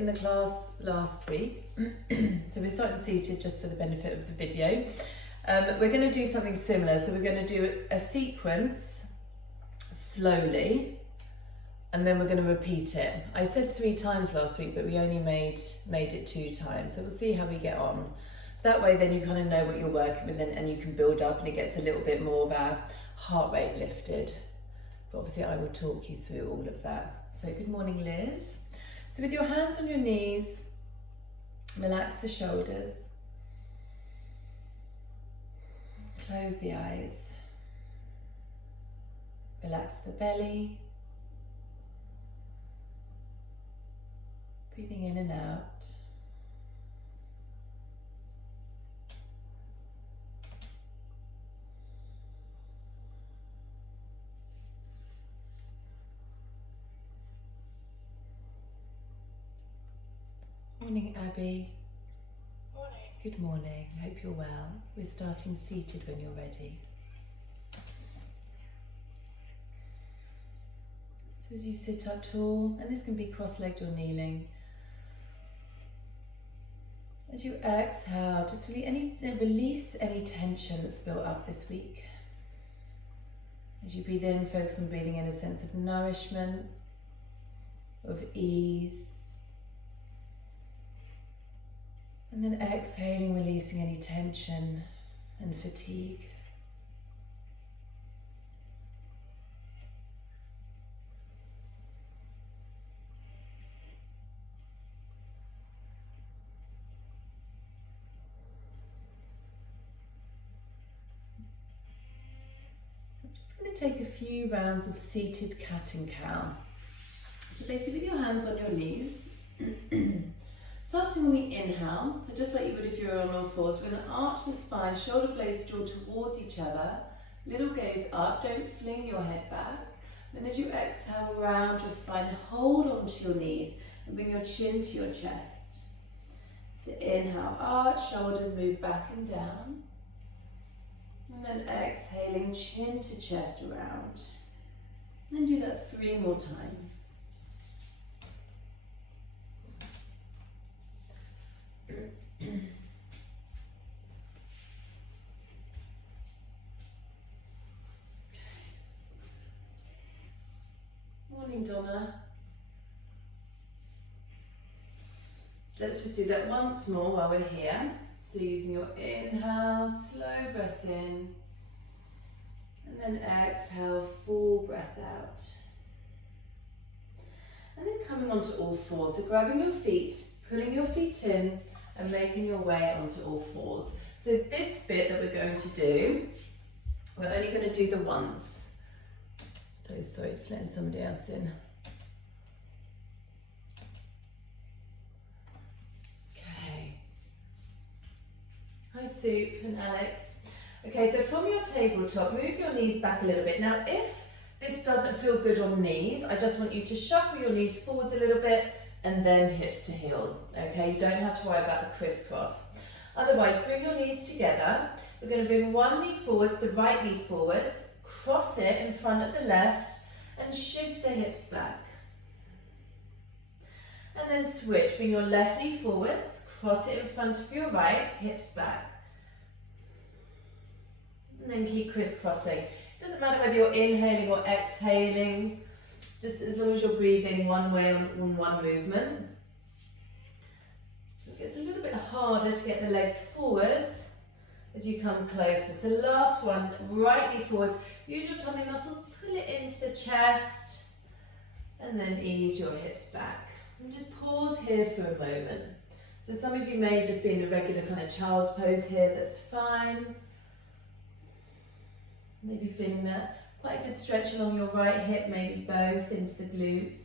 in the class last week. So we're starting seated just for the benefit of the video. We're going to do something similar. So we're going to do a sequence slowly, and then we're going to repeat it. I said 3 times last week, but we only made it 2 times. So we'll see how we get on. That way then you kind of know what you're working with, and you can build up, and it gets a little bit more of our heart rate lifted. But obviously I will talk you through all of that. So good morning, Liz. So with your hands on your knees, relax the shoulders. Close the eyes. Relax the belly. Breathing in and out. Morning, Abby. Morning. Good morning. Hope you're well. We're starting seated when you're ready. So as you sit up tall, and this can be cross-legged or kneeling. As you exhale, just release any tension that's built up this week. As you breathe in, focus on breathing in a sense of nourishment, of ease. And then exhaling, releasing any tension and fatigue. I'm just going to take a few rounds of seated cat and cow. So basically with your hands on your knees. Starting on the inhale, so just like you would if you were on all fours, we're going to arch the spine, shoulder blades draw towards each other, little gaze up, don't fling your head back. Then as you exhale, round your spine, hold onto your knees and bring your chin to your chest. So inhale, arch, shoulders move back and down. And then exhaling, chin to chest around. And do that 3 more times. Morning, Donna. Let's just do that once more while we're here. So using your inhale, slow breath in, and then exhale, full breath out. And then coming onto all fours, so grabbing your feet, pulling your feet in, and making your way onto all fours. So this bit that we're going to do, we're only going to do the once. So sorry, just letting somebody else in. Okay. Hi, Soup and Alex. Okay, so from your tabletop, move your knees back a little bit. Now, if this doesn't feel good on knees, I just want you to shuffle your knees forwards a little bit, and then hips to heels, okay? You don't have to worry about the crisscross. Otherwise, bring your knees together. We're going to bring one knee forwards, the right knee forwards, cross it in front of the left, and shift the hips back. And then switch, bring your left knee forwards, cross it in front of your right, hips back. And then keep crisscrossing. It doesn't matter whether you're inhaling or exhaling, just as long as you're breathing one way on one movement. It gets a little bit harder to get the legs forwards as you come closer. So last one, right knee forwards. Use your tummy muscles, pull it into the chest, and then ease your hips back. And just pause here for a moment. So some of you may just be in a regular kind of child's pose here, that's fine. Maybe feeling that. Quite a good stretch along your right hip, maybe both into the glutes.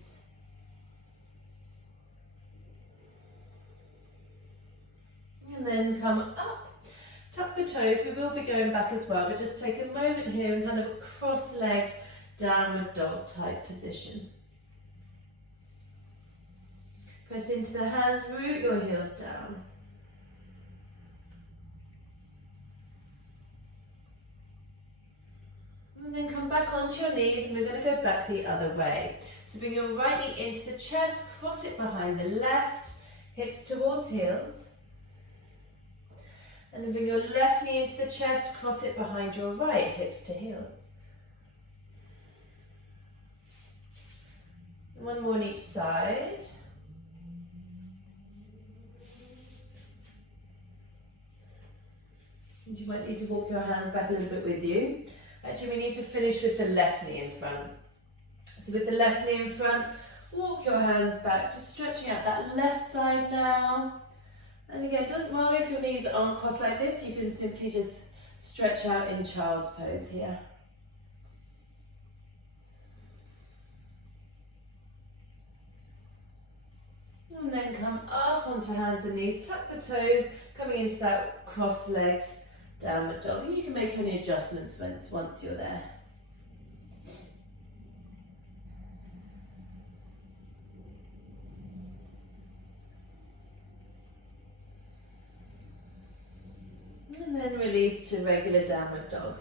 And then come up, tuck the toes. We will be going back as well, but just take a moment here and kind of cross-legged downward dog type position. Press into the hands, root your heels down. And then come back onto your knees, and we're going to go back the other way. So bring your right knee into the chest, cross it behind the left, hips towards heels. And then bring your left knee into the chest, cross it behind your right, hips to heels. One more on each side. And you might need to walk your hands back a little bit with you. Actually, we need to finish with the left knee in front. So with the left knee in front, walk your hands back, just stretching out that left side now. And again, don't worry if your knees aren't crossed like this, you can simply just stretch out in child's pose here. And then come up onto hands and knees, tuck the toes, coming into that cross-legged downward dog. And you can make any adjustments once you're there. And then release to regular downward dog.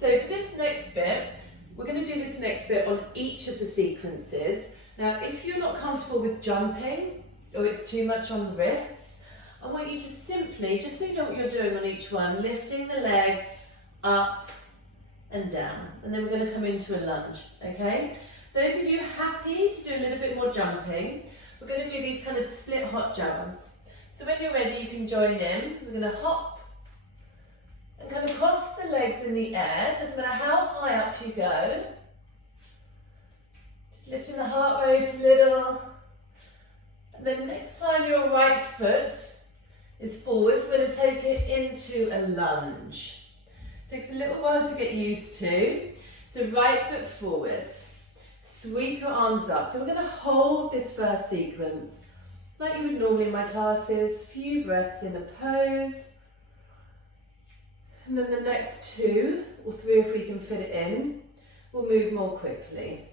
So for this next bit, we're going to do this next bit on each of the sequences. Now, if you're not comfortable with jumping, or it's too much on the wrists, I want you to simply, just so you know what you're doing on each one, lifting the legs up and down. And then we're going to come into a lunge, okay? Those of you happy to do a little bit more jumping, we're going to do these kind of split hop jumps. So when you're ready, you can join in. We're going to hop and kind of cross the legs in the air. Doesn't matter how high up you go. Just lifting the heart rate a little. And then next time your right foot is forwards, we're going to take it into a lunge. Takes a little while to get used to. So right foot forwards. Sweep your arms up. So we're going to hold this first sequence like you would normally in my classes. Few breaths in a pose. And then the next 2 or 3, if we can fit it in, we'll move more quickly.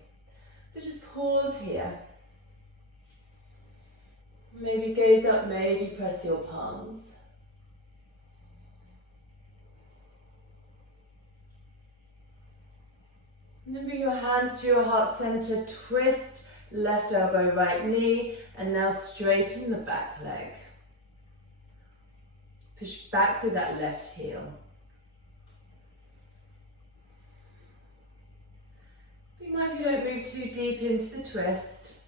So just pause here. Maybe gaze up, maybe press your palms. And then bring your hands to your heart center, twist, left elbow, right knee, and now straighten the back leg. Push back through that left heel. Be mindful you don't move too deep into the twist.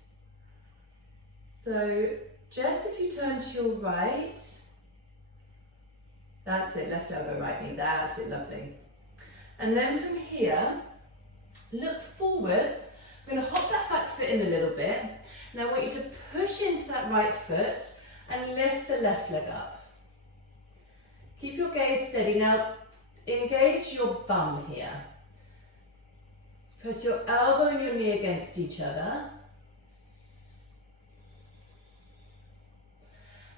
So just if you turn to your right, that's it, left elbow, right knee, that's it, lovely. And then from here, look forwards. We're going to hop that back foot in a little bit. Now I want you to push into that right foot and lift the left leg up. Keep your gaze steady. Now engage your bum here. Press your elbow and your knee against each other.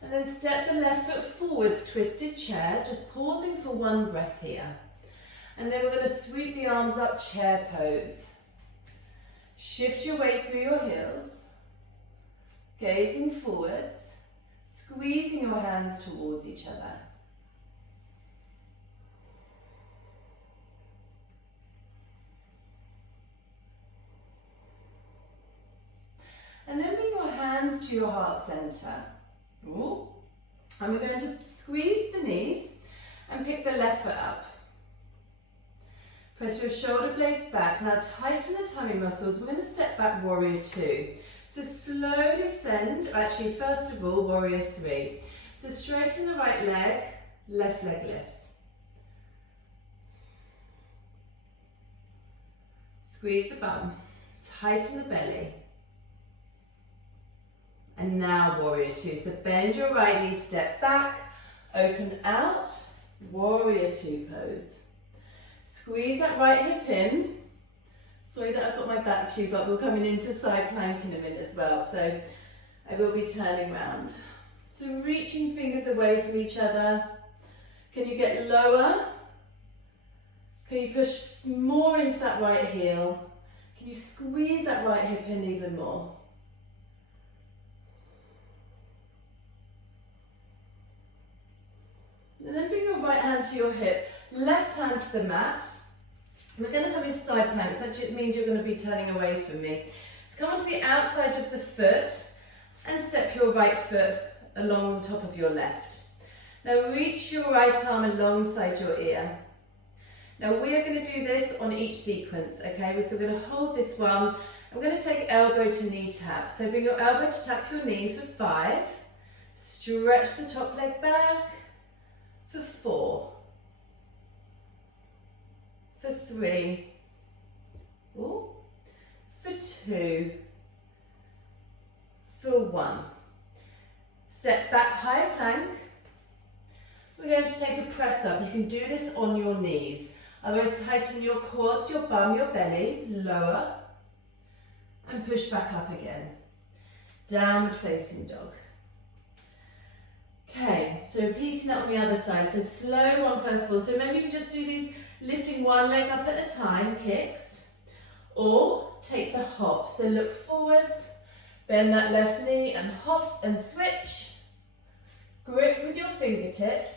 And then step the left foot forwards, twisted chair, just pausing for one breath here. And then we're going to sweep the arms up, chair pose. Shift your weight through your heels, gazing forwards, squeezing your hands towards each other. And then bring your hands to your heart center. Ooh. And we're going to squeeze the knees and pick the left foot up. Press your shoulder blades back. Now tighten the tummy muscles. We're going to step back, warrior 2. So slowly send, actually first of all, warrior 3. So straighten the right leg, left leg lifts. Squeeze the bum, tighten the belly. And now warrior 2. So bend your right knee, step back, open out, warrior 2 pose. Squeeze that right hip in. Sorry that I've got my back to you, but we're coming into side plank in a minute as well. So I will be turning round. So reaching fingers away from each other. Can you get lower? Can you push more into that right heel? Can you squeeze that right hip in even more? And then bring your right hand to your hip, left hand to the mat. We're going to come into side plank, so it means you're going to be turning away from me. So come onto the outside of the foot and step your right foot along the top of your left. Now reach your right arm alongside your ear. Now we are going to do this on each sequence, okay? So we're going to hold this one. I'm going to take elbow to knee tap. So bring your elbow to tap your knee for 5. Stretch the top leg back for 4. For 3. Ooh. For 2. For 1. Step back, high plank. We're going to take a press up. You can do this on your knees. Otherwise, tighten your quads, your bum, your belly, lower, and push back up again. Downward facing dog. Okay, so repeating that on the other side. So slow one first of all. So remember, you can just do these lifting one leg up at a time, kicks, or take the hop. So look forwards, bend that left knee and hop and switch. Grip with your fingertips.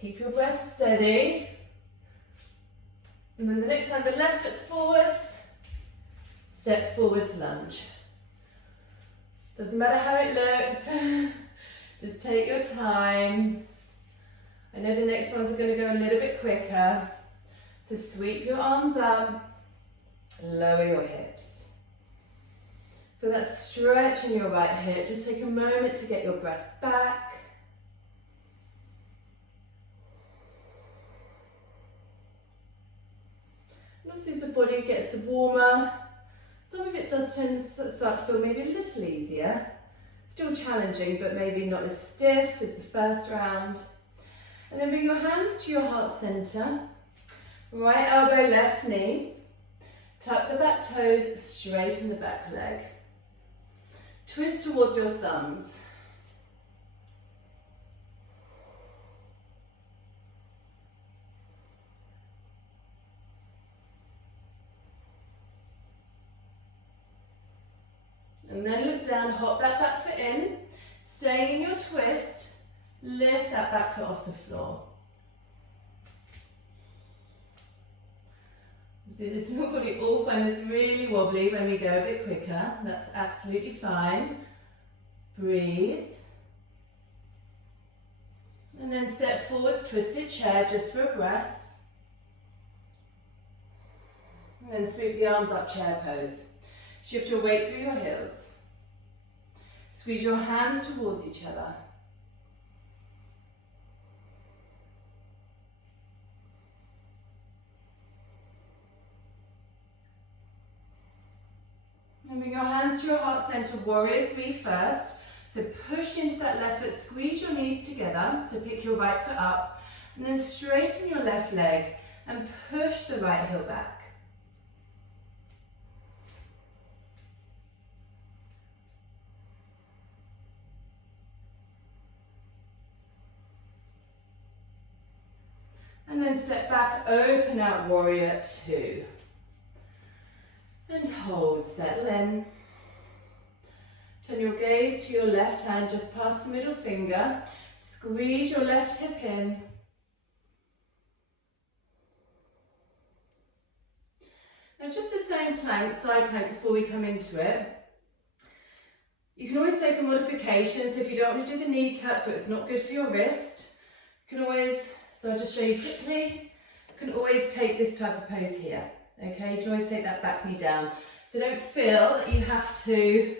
Keep your breath steady. And then the next time the left foot's forwards, step forwards lunge. Doesn't matter how it looks, just take your time. I know the next ones are going to go a little bit quicker. So sweep your arms up, lower your hips. Feel that stretch in your right hip. Just take a moment to get your breath back. And obviously as the body gets warmer, some of it does tend to start to feel maybe a little easier. Still challenging, but maybe not as stiff as the first round. And then bring your hands to your heart center. Right elbow, left knee. Tuck the back toes, straighten the back leg. Twist towards your thumbs. And then look down, hop that back foot in. Staying in your twist, lift that back foot off the floor. See, this will probably all find this really wobbly when we go a bit quicker. That's absolutely fine. Breathe. And then step forwards, twisted chair just for a breath. And then sweep the arms up, chair pose. Shift your weight through your heels. Squeeze your hands towards each other. And bring your hands to your heart center, warrior 3 first. So push into that left foot, squeeze your knees together, so pick your right foot up, and then straighten your left leg and push the right heel back. And then step back, open out, warrior 2. And hold, settle in. Turn your gaze to your left hand, just past the middle finger. Squeeze your left hip in. Now just the same plank, side plank before we come into it. You can always take a modification, so if you don't want to do the knee tap, so it's not good for your wrist, you can always, so I'll just show you quickly, you can always take this type of pose here. Okay, you can always take that back knee down. So don't feel that you have to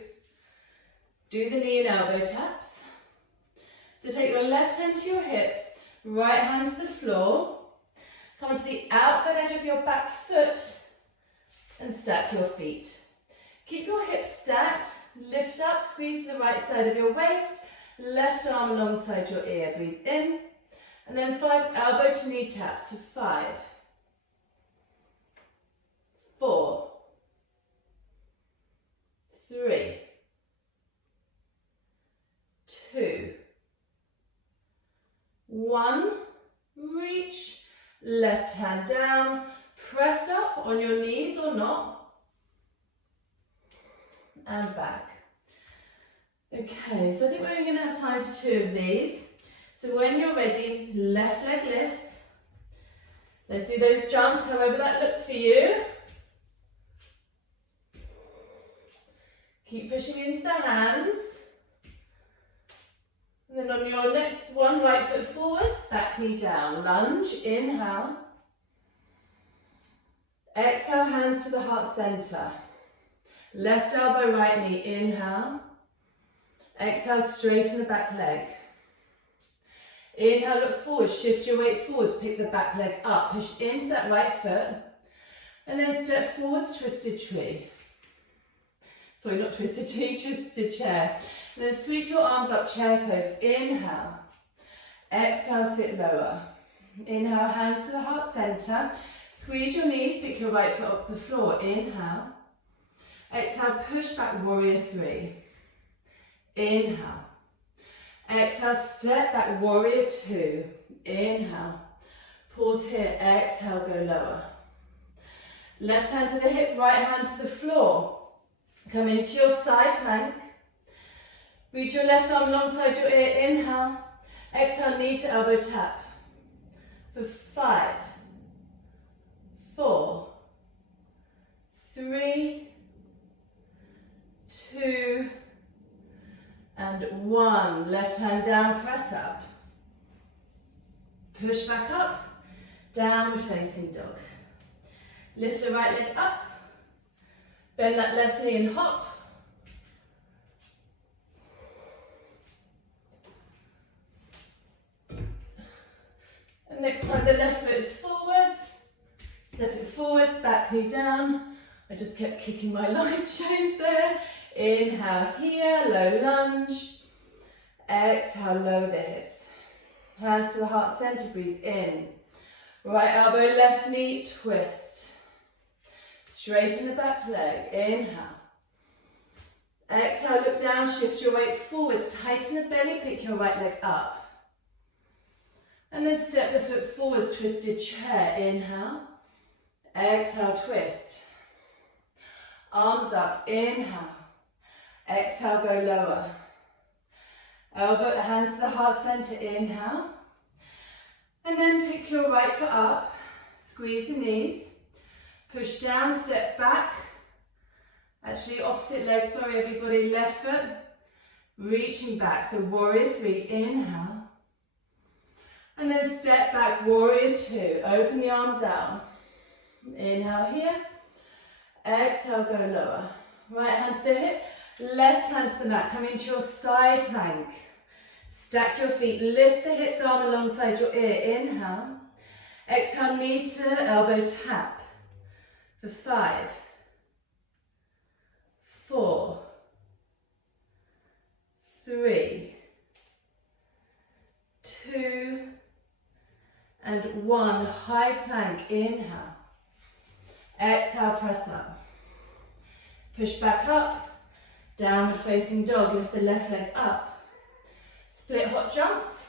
do the knee and elbow taps. So take your left hand to your hip, right hand to the floor. Come to the outside edge of your back foot and stack your feet. Keep your hips stacked, lift up, squeeze to the right side of your waist, left arm alongside your ear. Breathe in, and then 5 elbow to knee taps for 5. 4, 3, 2, 1. Reach, left hand down, press up on your knees or not, and back. Okay, so I think we're only going to have time for 2 of these. So when you're ready, left leg lifts, Let's do those jumps, however that looks for you. Keep pushing into the hands. And then on your next one, right foot forwards, back knee down. Lunge, inhale. Exhale, hands to the heart center. Left elbow, right knee, inhale. Exhale, straighten the back leg. Inhale, look forward, shift your weight forwards, pick the back leg up, push into that right foot, and then step forwards, twisted tree. Sorry, not twisted tree, twisted chair. And then sweep your arms up, chair pose. Inhale. Exhale, sit lower. Inhale, hands to the heart center. Squeeze your knees, pick your right foot up the floor. Inhale. Exhale, push back, warrior three. Inhale. Exhale, step back, warrior two. Inhale. Pause here, exhale, go lower. Left hand to the hip, right hand to the floor. Come into your side plank. Reach your left arm alongside your ear, inhale. Exhale, knee to elbow tap. For 5, 4, 3, 2, and 1. Left hand down, press up. Push back up, downward facing dog. Lift the right leg up. Bend that left knee and hop. And next time the left foot is forwards. Step it forwards, back knee down. I just kept kicking my light shades there. Inhale here, low lunge. Exhale, lower the hips. Hands to the heart center, breathe in. Right elbow, left knee, twist. Straighten the back leg, inhale. Exhale, look down, shift your weight forwards, tighten the belly, pick your right leg up. And then step the foot forwards, twisted chair, inhale. Exhale, twist. Arms up, inhale. Exhale, go lower. Elbow, hands to the heart center, inhale. And then pick your right foot up, squeeze the knees. Push down, step back. Actually, opposite leg, sorry everybody, left foot. Reaching back, so warrior three, inhale. And then step back, warrior two. Open the arms out. Inhale here. Exhale, go lower. Right hand to the hip, left hand to the mat. Come into your side plank. Stack your feet, lift the hips, arm alongside your ear. Inhale. Exhale, knee to elbow tap. For 5, 4, 3, 2, and 1. High plank, inhale. Exhale, press up. Push back up. Downward facing dog, lift the left leg up. Split hot jumps.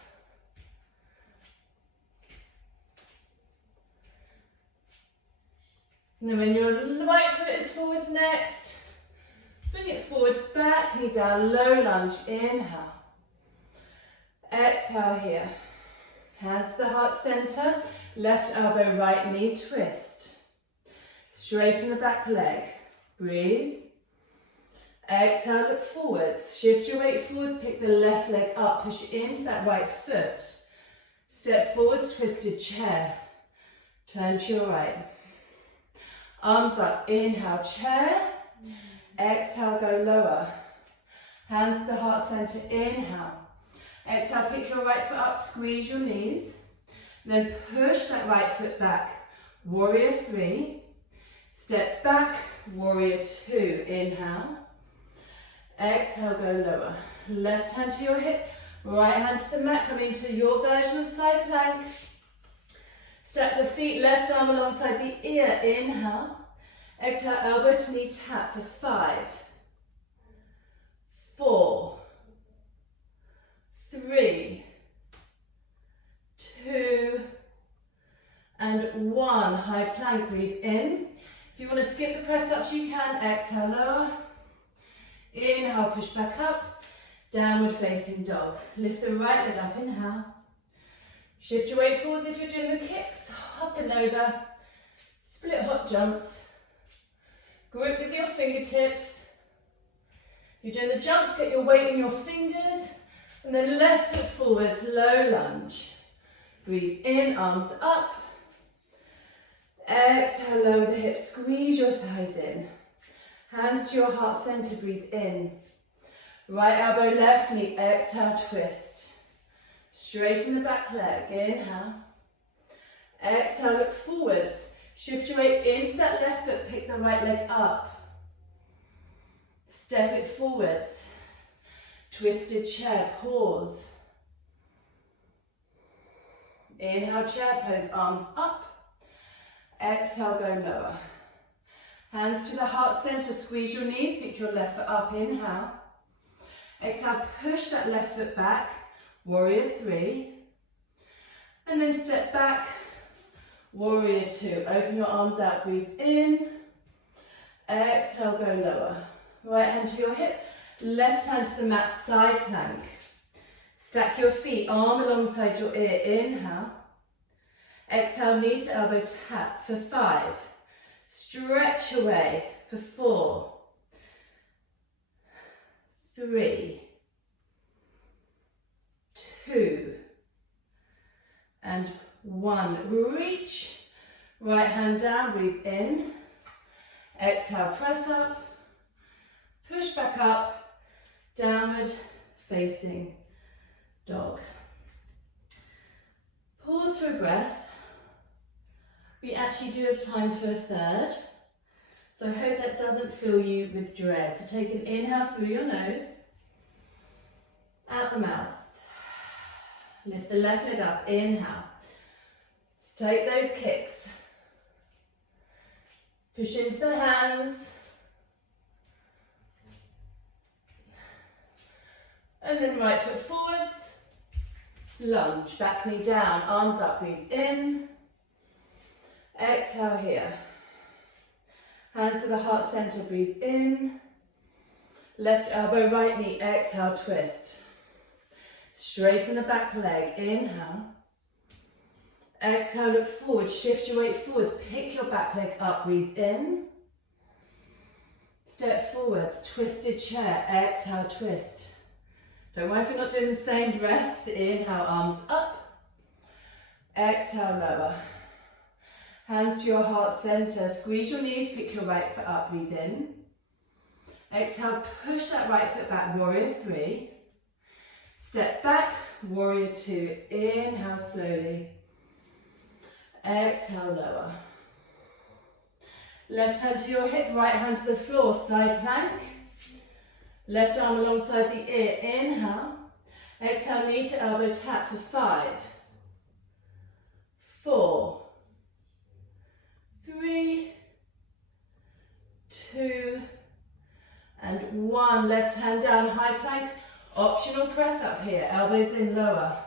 And then when your right foot is forwards next, bring it forwards, back, knee down, low lunge, inhale. Exhale here. Hands to the heart center, left elbow, right knee, twist. Straighten the back leg, breathe. Exhale, look forwards, shift your weight forwards, pick the left leg up, push into that right foot. Step forwards, twisted chair. Turn to your right. Arms up, inhale, chair. Exhale, go lower. Hands to the heart center, inhale. Exhale, pick your right foot up, squeeze your knees. Then push that right foot back. Warrior three. Step back, warrior two. Inhale. Exhale, go lower. Left hand to your hip, right hand to the mat. Come into your version of side plank. Step the feet, left arm alongside the ear. Inhale. Exhale, elbow to knee tap for 5, 4, 3, 2, and 1. High plank, breathe in. If you want to skip the press ups, you can. Exhale, lower. Inhale, push back up. Downward facing dog. Lift the right leg up, inhale. Shift your weight forwards if you're doing the kicks, up and over, split hop jumps, grip with your fingertips. If you're doing the jumps, get your weight in your fingers, and then left foot forwards, low lunge. Breathe in, arms up. Exhale, lower the hips, squeeze your thighs in. Hands to your heart center, breathe in. Right elbow, left knee, exhale, twist. Straighten the back leg, inhale. Exhale, look forwards. Shift your weight into that left foot, pick the right leg up. Step it forwards. Twisted chair, pause. Inhale, chair pose, arms up. Exhale, go lower. Hands to the heart center, squeeze your knees, pick your left foot up, inhale. Exhale, push that left foot back, warrior three. And then step back, warrior two. Open your arms out, breathe in. Exhale, go lower. Right hand to your hip, left hand to the mat, side plank. Stack your feet, arm alongside your ear, inhale. Exhale, knee to elbow tap for 5. Stretch away for 4, 3, 2, and 1. Reach, right hand down, breathe in. Exhale, press up, push back up, downward facing dog. Pause for a breath. We actually do have time for a third, so I hope that doesn't fill you with dread. So take an inhale through your nose, out the mouth. Lift the left leg up, inhale. Let's take those kicks. Push into the hands. And then right foot forwards. Lunge, back knee down, arms up, breathe in. Exhale here. Hands to the heart center, breathe in. Left elbow, right knee, exhale, twist. Straighten the back leg, inhale. Exhale, look forward, shift your weight forwards, pick your back leg up, breathe in. Step forwards, twisted chair, exhale, twist. Don't worry if you're not doing the same breaths. Inhale, arms up. Exhale, lower. Hands to your heart center. Squeeze your knees, pick your right foot up, breathe in. Exhale, push that right foot back, warrior three. Step back, warrior two. Inhale slowly. Exhale, lower. Left hand to your hip, right hand to the floor, side plank. Left arm alongside the ear, inhale. Exhale, knee to elbow tap for 5, 4, 3, 2, and 1. Left hand down, high plank. Optional press up here, elbows in lower.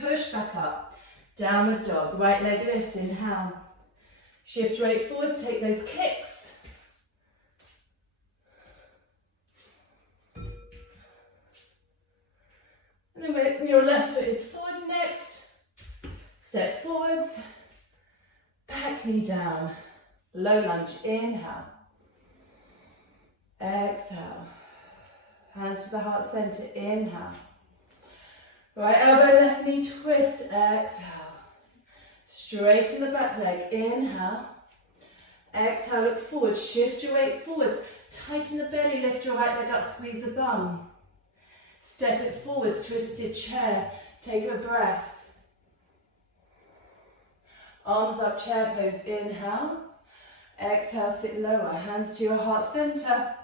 Push back up, downward dog. Right leg lifts, inhale. Shift right forwards, take those kicks. And then when your left foot is forwards next, step forwards, back knee down, low lunge, inhale. Exhale. Hands to the heart center, inhale. Right elbow, left knee, twist, exhale. Straighten the back leg, inhale. Exhale, look forward, shift your weight forwards. Tighten the belly, lift your right leg up, squeeze the bum. Step it forwards, twisted chair, take a breath. Arms up, chair pose, inhale. Exhale, sit lower, hands to your heart center.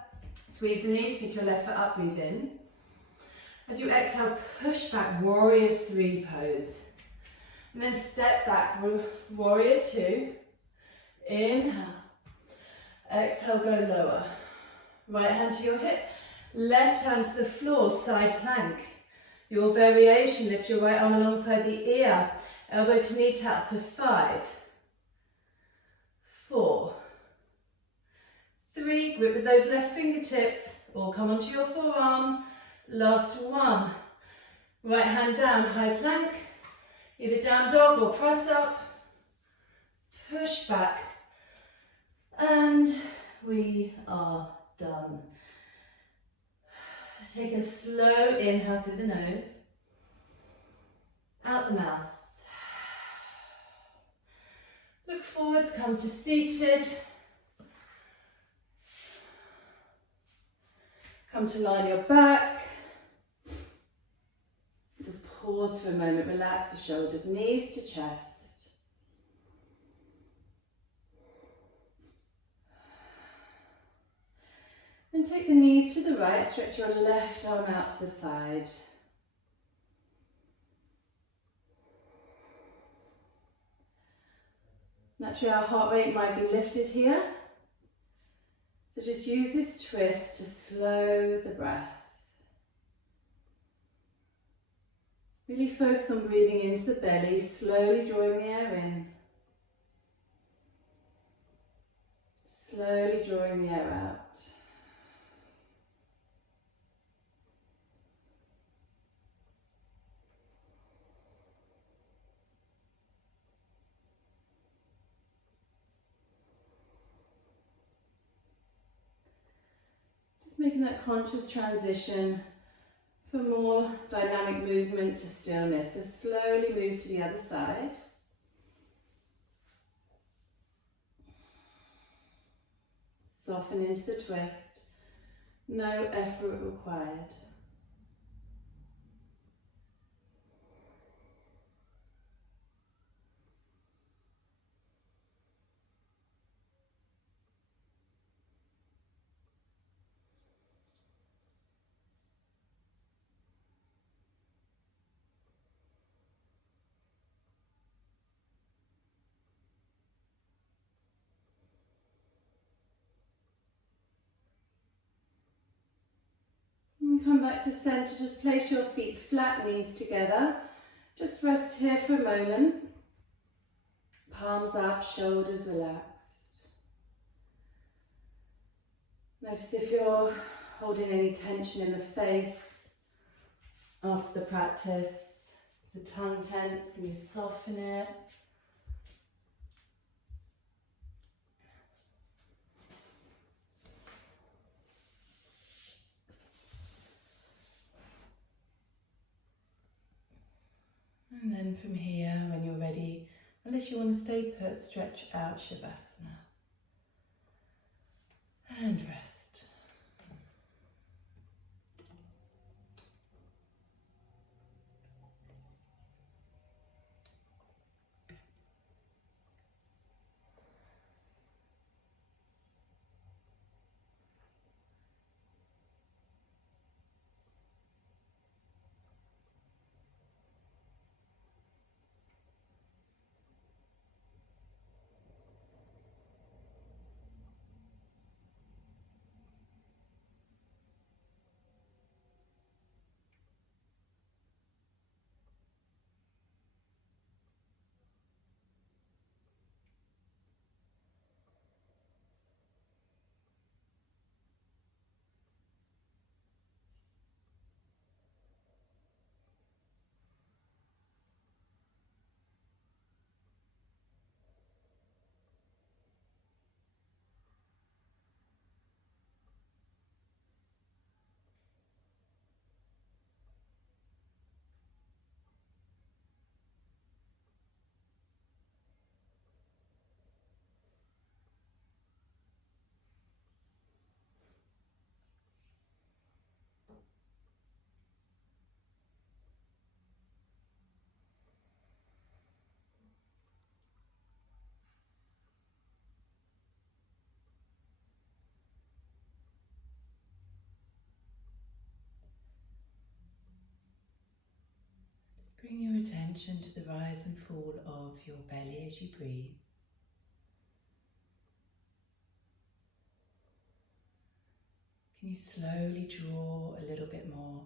Squeeze the knees, pick your left foot up, breathe in. As you exhale, push back, warrior three pose. And then step back, warrior two. Inhale. Exhale, go lower. Right hand to your hip, left hand to the floor, side plank. Your variation, lift your right arm alongside the ear. Elbow to knee taps for 5, 4, 3. Grip with those left fingertips, or come onto your forearm. Last one. Right hand down, high plank. Either down dog or press up, push back, and we are done. Take a slow inhale through the nose, out the mouth. Look forwards, come to seated. Come to line your back. Just pause for a moment, relax the shoulders, knees to chest. And take the knees to the right, stretch your left arm out to the side. Naturally, our heart rate might be lifted here. So just use this twist to slow the breath. Really focus on breathing into the belly, slowly drawing the air in. Slowly drawing the air out. Making that conscious transition from more dynamic movement to stillness. So slowly move to the other side. Soften into the twist. No effort required. And come back to center, just place your feet flat, knees together. Just rest here for a moment. Palms up, shoulders relaxed. Notice if you're holding any tension in the face after the practice. Is the tongue tense? Can you soften it? And then from here, when you're ready, unless you want to stay put, stretch out Shavasana. And rest. Bring your attention to the rise and fall of your belly as you breathe. Can you slowly draw a little bit more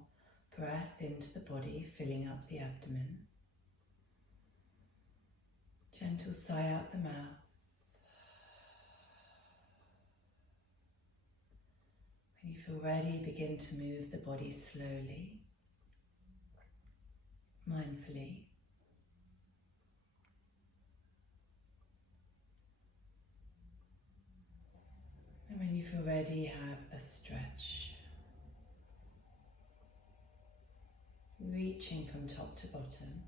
breath into the body, filling up the abdomen? Gentle sigh out the mouth. When you feel ready, begin to move the body slowly, mindfully. You've already have a stretch, reaching from top to bottom.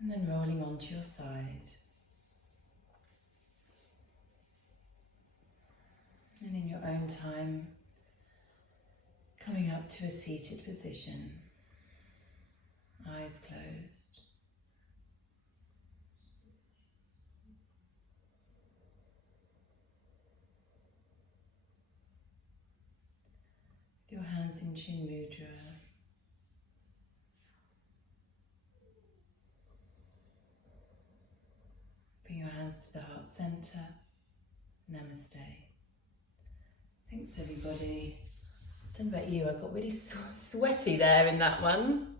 And then rolling onto your side. And in your own time, coming up to a seated position, eyes closed. With your hands in Chin Mudra. Bring your hands to the heart center. Namaste. Thanks everybody. I don't know about you, I got really sweaty there in that one.